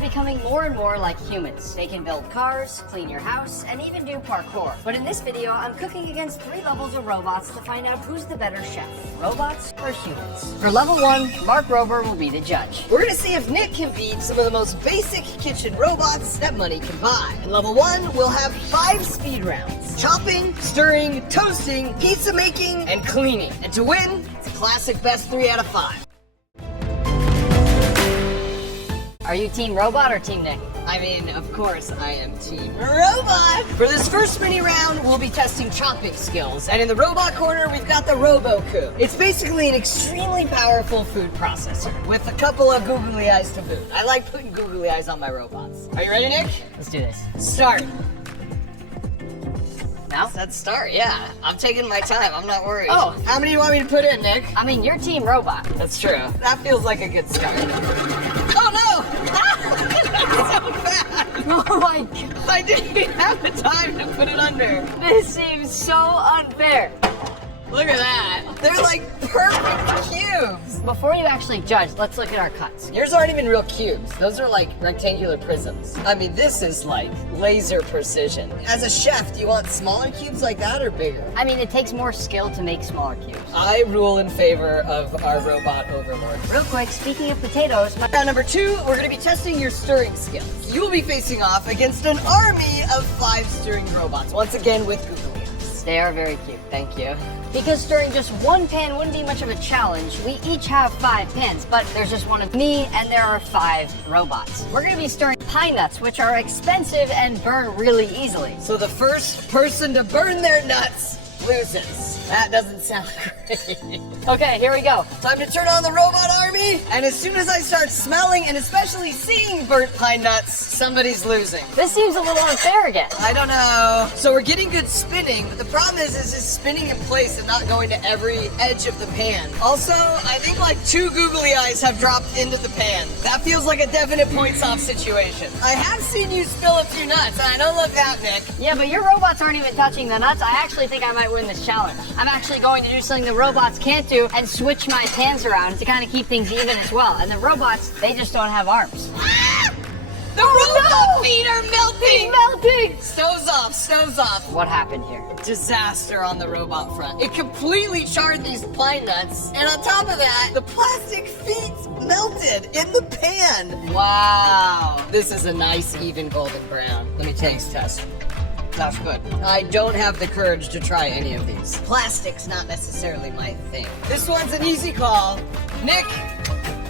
becoming more and more like humans. They can build cars, clean your house, and even do parkour. But in this video, I'm cooking against 3 levels of robots to find out who's the better chef, robots or humans. For level 1, Mark Rober will be the judge. We're gonna see if Nick can beat some of the most basic kitchen robots that money can buy. In level 1, we'll have 5 speed rounds. Chopping, stirring, toasting, pizza making, and cleaning. And to win, it's a classic best 3 out of 5. Are you Team Robot or Team Nick? I mean, of course, I am Team Robot. For this first mini round, we'll be testing chopping skills. And in the robot corner, we've got the RoboCoo. It's basically an extremely powerful food processor with a couple of googly eyes to boot. I like putting googly eyes on my robots. Are you ready, Nick? Let's do this. Start. Now? Let's start, yeah. I'm taking my time, I'm not worried. Oh. How many do you want me to put in, Nick? I mean, you're Team Robot. That's true. That feels like a good start. Oh no! That's so bad! Oh my god. I didn't even have the time to put it under. This seems so unfair. Look at that. They're like perfect cubes. Before you actually judge, let's look at our cuts. Yours aren't even real cubes. Those are like rectangular prisms. I mean, this is like laser precision. As a chef, do you want smaller cubes like that or bigger? I mean, it takes more skill to make smaller cubes. I rule in favor of our robot overlord. Real quick, speaking of potatoes, Round number 2, we're gonna be testing your stirring skills. You will be facing off against an army of 5 stirring robots, once again with googly eyes. they are very cute, thank you. Because stirring just one pan wouldn't be much of a challenge. We each have 5 pans, but there's just one of me and there are 5 robots. We're gonna be stirring pine nuts, which are expensive and burn really easily. So the first person to burn their nuts loses. That doesn't sound great. Okay, here we go. Time to turn on the robot army, and as soon as I start smelling and especially seeing burnt pine nuts, somebody's losing. This seems a little unfair again. I don't know. So we're getting good spinning, but the problem is just spinning in place and not going to every edge of the pan. Also, I think like 2 googly eyes have dropped into the pan. That feels like a definite points off situation. I have seen you spill a few nuts, and I don't look out, Nick. Yeah, but your robots aren't even touching the nuts. I actually think I might win this challenge. I'm actually going to do something the robots can't do and switch my pans around to kind of keep things even as well. And the robots, they just don't have arms. Ah! The robot feet are melting! Melting! Stoves off, stoves off. What happened here? Disaster on the robot front. It completely charred these pine nuts, and on top of that, the plastic feet melted in the pan. Wow. This is a nice, even golden brown. Let me taste test. That's good. I don't have the courage to try any of these. Plastic's not necessarily my thing. This one's an easy call. Nick,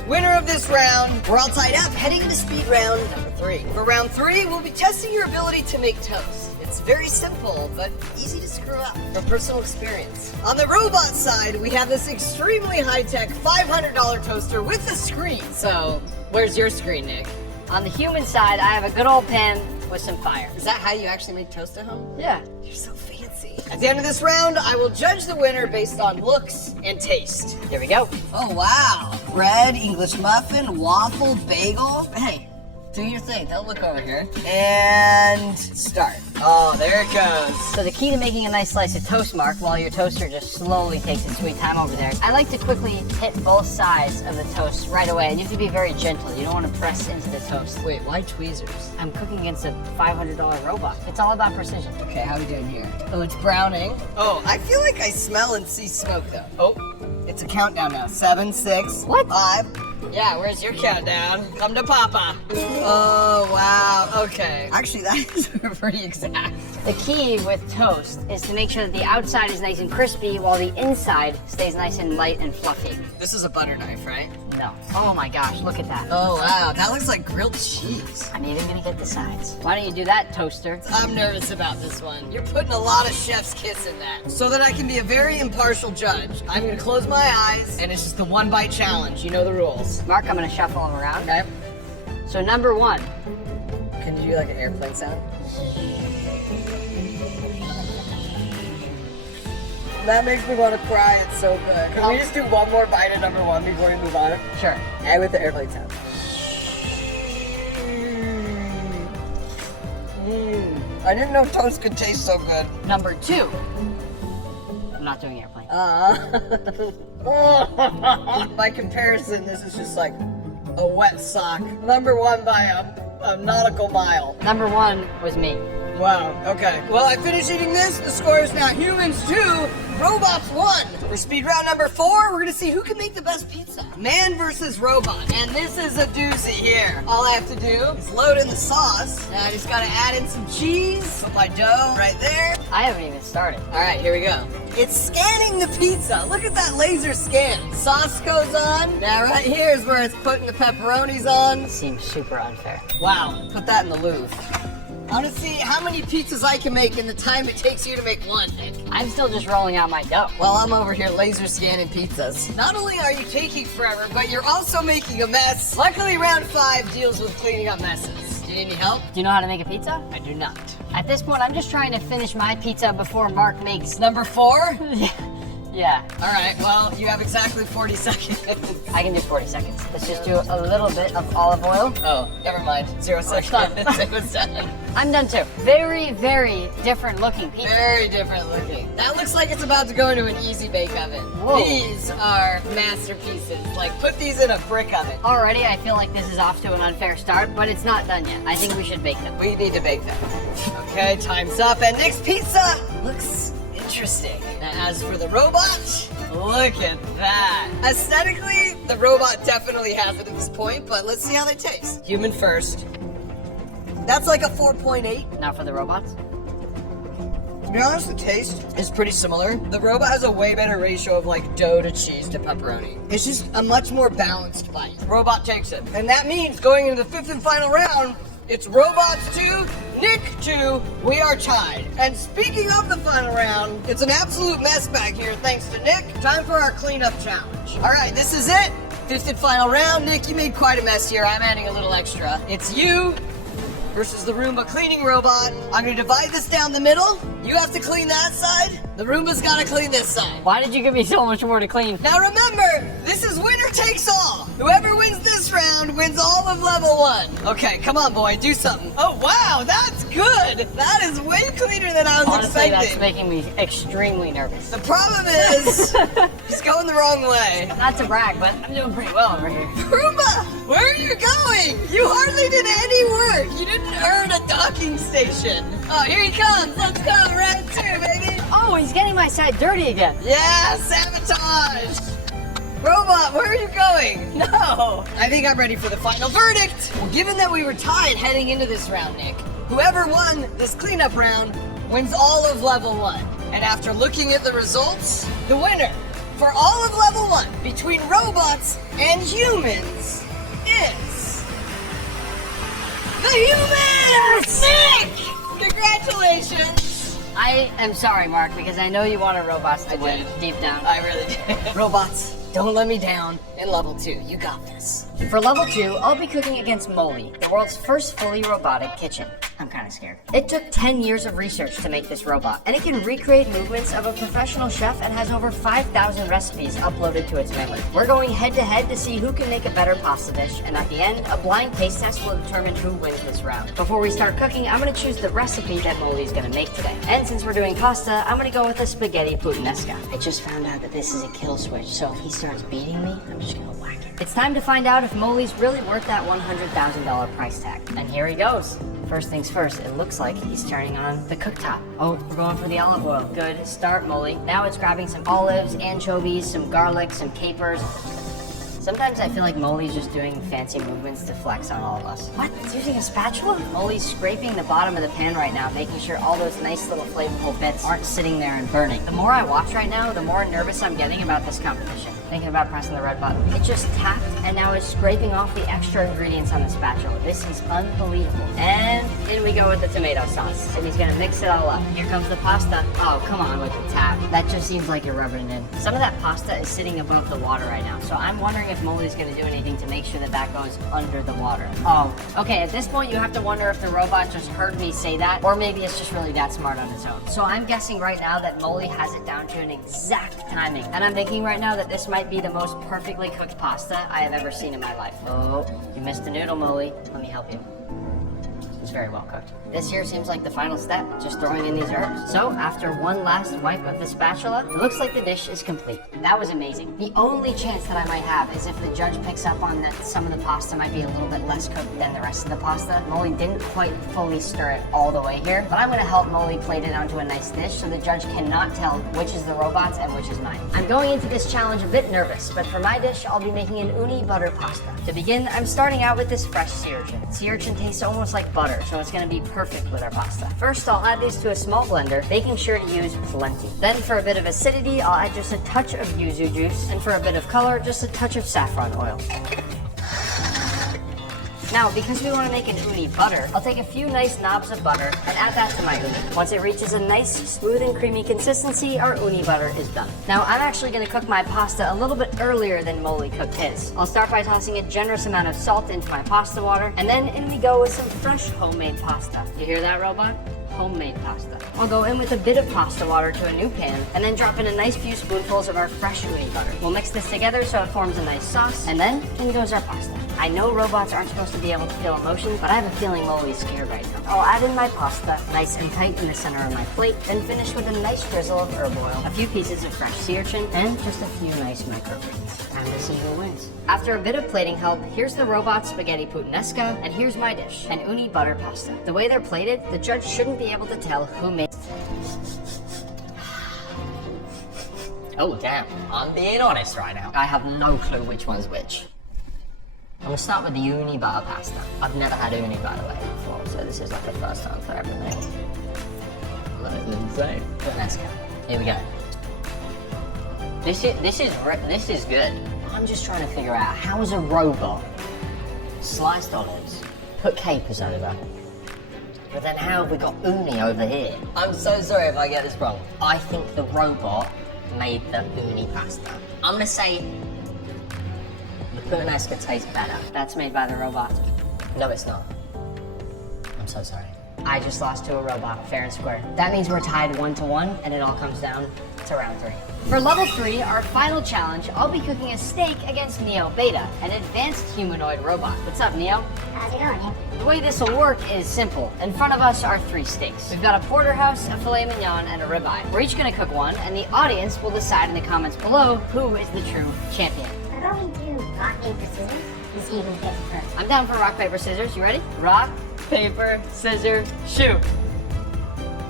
winner of this round. We're all tied up, heading to speed round number 3. For round 3, we'll be testing your ability to make toast. It's very simple, but easy to screw up from personal experience. On the robot side, we have this extremely high-tech $500 toaster with a screen. So, where's your screen, Nick? On the human side, I have a good old pan with some fire. Is that how you actually make toast at home? Yeah. You're so fancy. At the end of this round, I will judge the winner based on looks and taste. Here we go. Oh, wow. Bread, English muffin, waffle, bagel. Hey, do your thing. Don't look over here. And start. Oh, there it goes. So the key to making a nice slice of toast, Mark, while your toaster just slowly takes its sweet time over there, I like to quickly hit both sides of the toast right away. And you have to be very gentle. You don't want to press into the toast. Wait, why tweezers? I'm cooking against a $500 robot. It's all about precision. Okay, how are we doing here? Oh, it's browning. Oh, I feel like I smell and see smoke, though. Oh, it's a countdown now. 7, 6, What? 5. Yeah, where's your countdown? Come to Papa. Oh, wow. Okay. Actually, that is pretty exact. The key with toast is to make sure that the outside is nice and crispy while the inside stays nice and light and fluffy. This is a butter knife, right? No. Oh my gosh, look at that. Oh, wow. That looks like grilled cheese. I'm even gonna get the sides. Why don't you do that, toaster? I'm nervous about this one. You're putting a lot of chef's kiss in that. So that I can be a very impartial judge, I'm gonna close my eyes, and it's just the 1-bite challenge. You know the rules. Mark, I'm gonna shuffle them around. Okay? So number 1. Can you do like an airplane sound? That makes me want to cry. It's so good. Can we just do one more bite at number 1 before we move on? Sure. And with the airplane sound. I didn't know toast could taste so good. Number 2. I'm not doing airplane. By comparison, this is just like a wet sock. Number 1 by a nautical mile. Number 1 was me. Wow, okay. Well, I finished eating this. The score is now humans 2, robots 1. For speed round number 4, we're gonna see who can make the best pizza. Man versus robot. And this is a doozy here. All I have to do is load in the sauce. And I just gotta add in some cheese. Put my dough right there. I haven't even started. All right, here we go. It's scanning the pizza. Look at that laser scan. Sauce goes on. Now right here is where it's putting the pepperonis on. Seems super unfair. Wow, put that in the Louvre. I want to see how many pizzas I can make in the time it takes you to make one, Nick. I'm still just rolling out my dough. Well, I'm over here laser scanning pizzas. Not only are you taking forever, but you're also making a mess. Luckily, round 5 deals with cleaning up messes. Do you need any help? Do you know how to make a pizza? I do not. At this point, I'm just trying to finish my pizza before Mark makes Number 4? Yeah. All right, well, you have exactly 40 seconds. I can do 40 seconds. Let's just do a little bit of olive oil. Oh, never mind. 0 seconds. done. It was done. I'm done too. Very, very different looking pizza. Very different looking. That looks like it's about to go into an easy bake oven. Whoa. These are masterpieces. Like, put these in a brick oven. Already, I feel like this is off to an unfair start, but it's not done yet. I think we should bake them. We need to bake them. Okay, time's up. And Nick's pizza looks interesting. Now, as for the robot, look at that. Aesthetically, the robot definitely has it at this point, but let's see how they taste. Human first. That's like a 4.8. Now for the robots. To be honest, the taste is pretty similar. The robot has a way better ratio of like dough to cheese to pepperoni. It's just a much more balanced bite. Robot takes it. And that means going into the 5th and final round, it's robots 2, Nick 2, we are tied. And speaking of the final round, it's an absolute mess back here thanks to Nick. Time for our cleanup challenge. All right, this is it. 5th and final round. Nick, you made quite a mess here. I'm adding a little extra. It's you versus the Roomba cleaning robot. I'm gonna divide this down the middle. You have to clean that side. The Roomba's gotta clean this side. Why did you give me so much more to clean? Now remember, this is winner takes all. Whoever wins this round wins all of level 1. Okay, come on, boy, do something. Oh, wow, that's good. That is way cleaner than I was Honestly, expecting. that's making me extremely nervous. The problem is, he's going the wrong way. Not to brag, but I'm doing pretty well over here. Roomba, where are you going? You hardly did any work. You didn't earn a docking station. Oh, here he comes. Let's go, round 2, baby. Oh, he's getting my side dirty again. Yeah, sabotage. Robot, where are you going? No. I think I'm ready for the final verdict. Well, given that we were tied heading into this round, Nick, whoever won this cleanup round wins all of level 1. And after looking at the results, the winner for all of level 1 between robots and humans is the humans! Nick! Congratulations! I am sorry, Mark, because I know you wanted robots to win deep down. I really did. Robots, don't let me down in level 2. You got this. For level 2, I'll be cooking against Molly, the world's first fully robotic kitchen. I'm kind of scared. It took 10 years of research to make this robot, and it can recreate movements of a professional chef and has over 5,000 recipes uploaded to its memory. We're going head to head to see who can make a better pasta dish, and at the end, a blind taste test will determine who wins this round. Before we start cooking, I'm gonna choose the recipe that Molly's gonna make today. And since we're doing pasta, I'm gonna go with a spaghetti puttanesca. I just found out that this is a kill switch, so if he starts beating me, I'm just gonna whack it. It's time to find out if Molly's really worth that $100,000 price tag. And here he goes. First things first, it looks like he's turning on the cooktop. Oh, we're going for the olive oil. Good start, Molly. Now it's grabbing some olives, anchovies, some garlic, some capers. Sometimes I feel like Molly's just doing fancy movements to flex on all of us. What? He's using a spatula? Molly's scraping the bottom of the pan right now, making sure all those nice little flavorful bits aren't sitting there and burning. The more I watch right now, the more nervous I'm getting about this competition. Thinking about pressing the red button. It just tapped, and now it's scraping off the extra ingredients on the spatula. This is unbelievable. And in we go with the tomato sauce. And he's gonna mix it all up. Here comes the pasta. Oh, come on with the tap. That just seems like you're rubbing it in. Some of that pasta is sitting above the water right now, so I'm wondering if Molly's gonna do anything to make sure that that goes under the water. Oh, okay, at this point you have to wonder if the robot just heard me say that, or maybe it's just really that smart on its own. So I'm guessing right now that Molly has it down to an exact timing. And I'm thinking right now that this might be the most perfectly cooked pasta I have ever seen in my life. Oh, you missed the noodle, Molly. Let me help you. It's very well cooked. This here seems like the final step, just throwing in these herbs. So after one last wipe of the spatula, it looks like the dish is complete. That was amazing. The only chance that I might have is if the judge picks up on that some of the pasta might be a little bit less cooked than the rest of the pasta. Molly didn't quite fully stir it all the way here, but I'm gonna help Molly plate it onto a nice dish so the judge cannot tell which is the robot's and which is mine. I'm going into this challenge a bit nervous, but for my dish, I'll be making an uni butter pasta. To begin, I'm starting out with this fresh sea urchin. Sea urchin tastes almost like butter, so it's gonna be perfect with our pasta. First, I'll add these to a small blender, making sure to use plenty. Then for a bit of acidity, I'll add just a touch of yuzu juice, and for a bit of color, just a touch of saffron oil. Now, because we want to make an uni butter, I'll take a few nice knobs of butter and add that to my uni. Once it reaches a nice, smooth and creamy consistency, our uni butter is done. Now, I'm actually going to cook my pasta a little bit earlier than Molly cooked his. I'll start by tossing a generous amount of salt into my pasta water, and then in we go with some fresh homemade pasta. You hear that, robot? Homemade pasta. I'll go in with a bit of pasta water to a new pan, and then drop in a nice few spoonfuls of our fresh uni butter. We'll mix this together so it forms a nice sauce, and then in goes our pasta. I know robots aren't supposed to be able to feel emotion, but I have a feeling Molly's scared right now. I'll add in my pasta, nice and tight in the center of my plate, then finish with a nice drizzle of herb oil, a few pieces of fresh sea urchin, and just a few nice microgreens. Time to see who wins. After a bit of plating help, here's the robot spaghetti puttanesca, and here's my dish, an uni butter pasta. The way they're plated, the judge shouldn't be able to tell who made. Oh, damn. I'm being honest right now. I have no clue which one's which. I'm gonna start with the uni butter pasta. I've never had uni by the way before, so this is like the first time for everything. That is insane. Puttanesca. Here we go. This is good. I'm just trying to figure out how is a robot sliced olives, put capers over, but then how have we got uni over here? I'm so sorry if I get this wrong. I think the robot made the uni pasta. I'm gonna say the puttanesca tastes better. That's made by the robot. No, it's not. I'm so sorry. I just lost to a robot, fair and square. That means we're tied 1-1, and it all comes down to round 3. For level 3, our final challenge, I'll be cooking a steak against Neo Beta, an advanced humanoid robot. What's up, Neo? How's it going, Nick? The way this will work is simple. In front of us are 3 steaks. We've got a porterhouse, a filet mignon, and a ribeye. We're each gonna cook one, and the audience will decide in the comments below who is the true champion. How about we do rock, paper, scissors and see who picks first? I'm down for rock, paper, scissors. You ready? Rock, paper, scissors, shoot.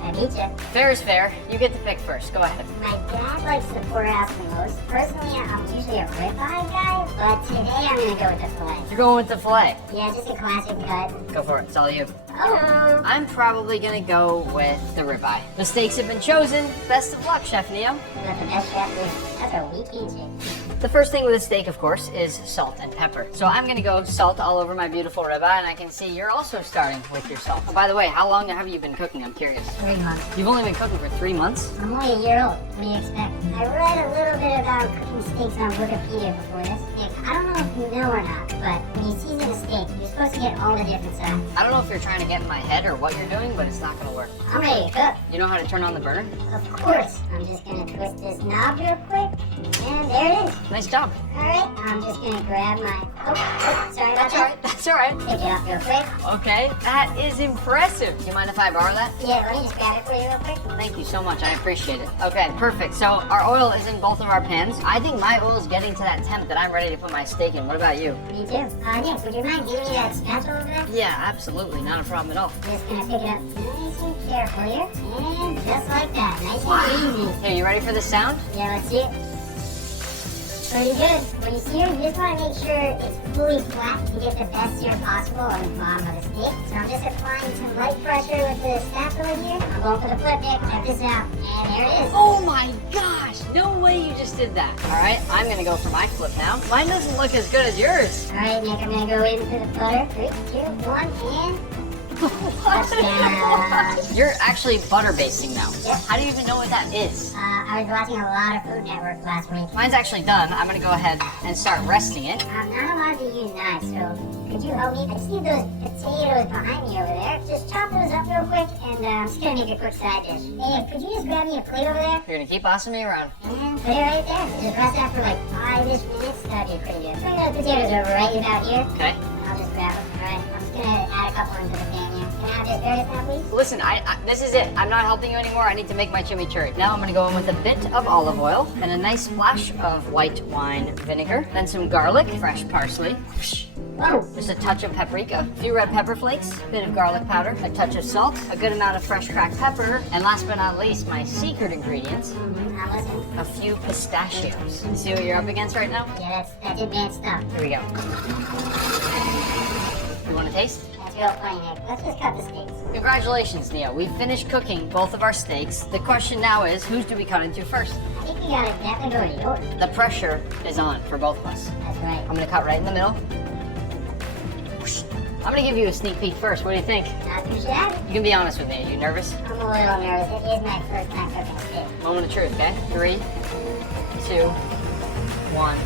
I beat you. Fair is fair. You get to pick first. Go ahead. My dad likes the porterhouse the most. Personally, I'm usually a ribeye guy, but today I'm gonna go with the filet. You're going with the filet. Yeah, just a classic cut. Go for it. It's all you. Oh. I'm probably gonna go with the ribeye. The steaks have been chosen. Best of luck, Chef Neo. You got the best chef. That's a weak eating. The first thing with a steak, of course, is salt and pepper. So I'm gonna go salt all over my beautiful ribeye, and I can see you're also starting with your salt. Oh, by the way, how long have you been cooking? I'm curious. 3 months. You've only been cooking for 3 months? I'm only a year old. What do you expect? I read a little bit about cooking steaks on Wikipedia before this. Nick, I don't know if you know or not, but when you season a steak, you're supposed to get all the different sides. I don't know if you're trying to get in my head or what you're doing, but it's not gonna work. I'm ready to cook. You know how to turn on the burner? Of course. I'm just gonna twist this knob real quick, and there it is. Nice job. Alright, I'm just gonna grab my... Oh, sorry about That's alright. That's alright. Take it off real quick. Okay, that is impressive. Do you mind if I borrow that? Yeah, let me just grab it for you real quick. Thank you so much. I appreciate it. Okay, perfect. So our oil is in both of our pans. I think my oil is getting to that temp that I'm ready to put my steak in. What about you? Me too. Nick, would you mind giving me that spatula over there? Yeah, absolutely. Not a problem at all. Just gonna pick it up nice and careful here. And just like that. Nice and easy. Hey, you ready for the sound? Yeah, let's see it. Pretty good. When you sear, you just want to make sure it's fully flat to get the best sear possible on the bottom of the steak. So I'm just applying some light pressure with the spatula here. I'm going for the flip, Nick. Check this out. And there it is. Oh my gosh! No way you just did that. All right, I'm gonna go for my flip now. Mine doesn't look as good as yours. All right, Nick, I'm going to go in for the butter. 3, 2, 1, and... Touchdown. You're actually butter basting now. Yep. How do you even know what that is? I was watching a lot of Food Network last week. Mine's actually done. I'm gonna go ahead and start resting it. I'm not allowed to use knives, so could you help me? I just need those potatoes behind me over there. Just chop those up real quick, and I'm just gonna make a quick side dish. Hey, could you just grab me a plate over there? You're gonna keep bossing me around. And put it right there. Just rest that for like 5-ish minutes. That'd be pretty good. Bring those potatoes over right about here. Okay. I'll just grab them. Alright, I'm just gonna add a a couple into the pan here. Can I have just this now, please? Listen, this is it. I'm not helping you anymore. I need to make my chimichurri. Now I'm gonna go in with a bit of olive oil and a nice splash of white wine vinegar. Then some garlic, fresh parsley. Whoa. Just a touch of paprika, a few red pepper flakes, a bit of garlic powder, a touch of salt, a good amount of fresh cracked pepper, and last but not least, my secret ingredients, I'm listening. a few pistachios. You see what you're up against right now? Yeah, that's advanced stuff. Here we go. You want to taste? Let's go plain egg. Let's just cut the steaks. Congratulations, Neo. We finished cooking both of our steaks. The question now is, whose do we cut into first? I think we gotta definitely go to yours. The pressure is on for both of us. That's right. I'm gonna cut right in the middle. I'm gonna give you a sneak peek first. What do you think? Not too shabby. You can be honest with me. Are you nervous? I'm a little nervous. It is my first time cooking steak. Moment of truth, okay? 3, 2, 1.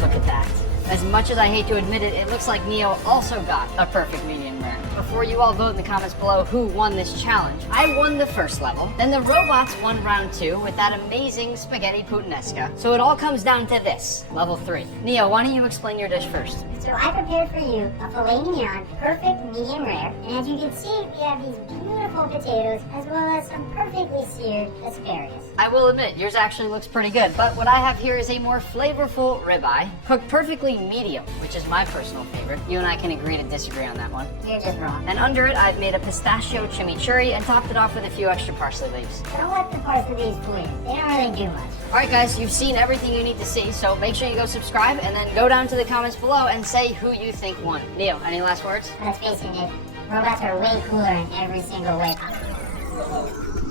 Look at that. As much as I hate to admit it, it looks like Neo also got a perfect medium rare. Before you all vote in the comments below who won this challenge, I won the first level, then the robots won round 2 with that amazing spaghetti puttanesca. So it all comes down to this, level 3. Neo, why don't you explain your dish first? So I prepared for you a filet mignon, perfect medium rare. And as you can see, we have these beautiful potatoes as well as some perfectly seared asparagus. I will admit, yours actually looks pretty good, but what I have here is a more flavorful ribeye, cooked perfectly medium, which is my personal favorite. You and I can agree to disagree on that one. You're just wrong. And under it, I've made a pistachio chimichurri and topped it off with a few extra parsley leaves. Don't let the parts of these fool you. They don't really do much. All right, guys, you've seen everything you need to see, so make sure you go subscribe and then go down to the comments below and say who you think won. Neo, any last words? Let's face it, Nick. Robots are way cooler in every single way possible.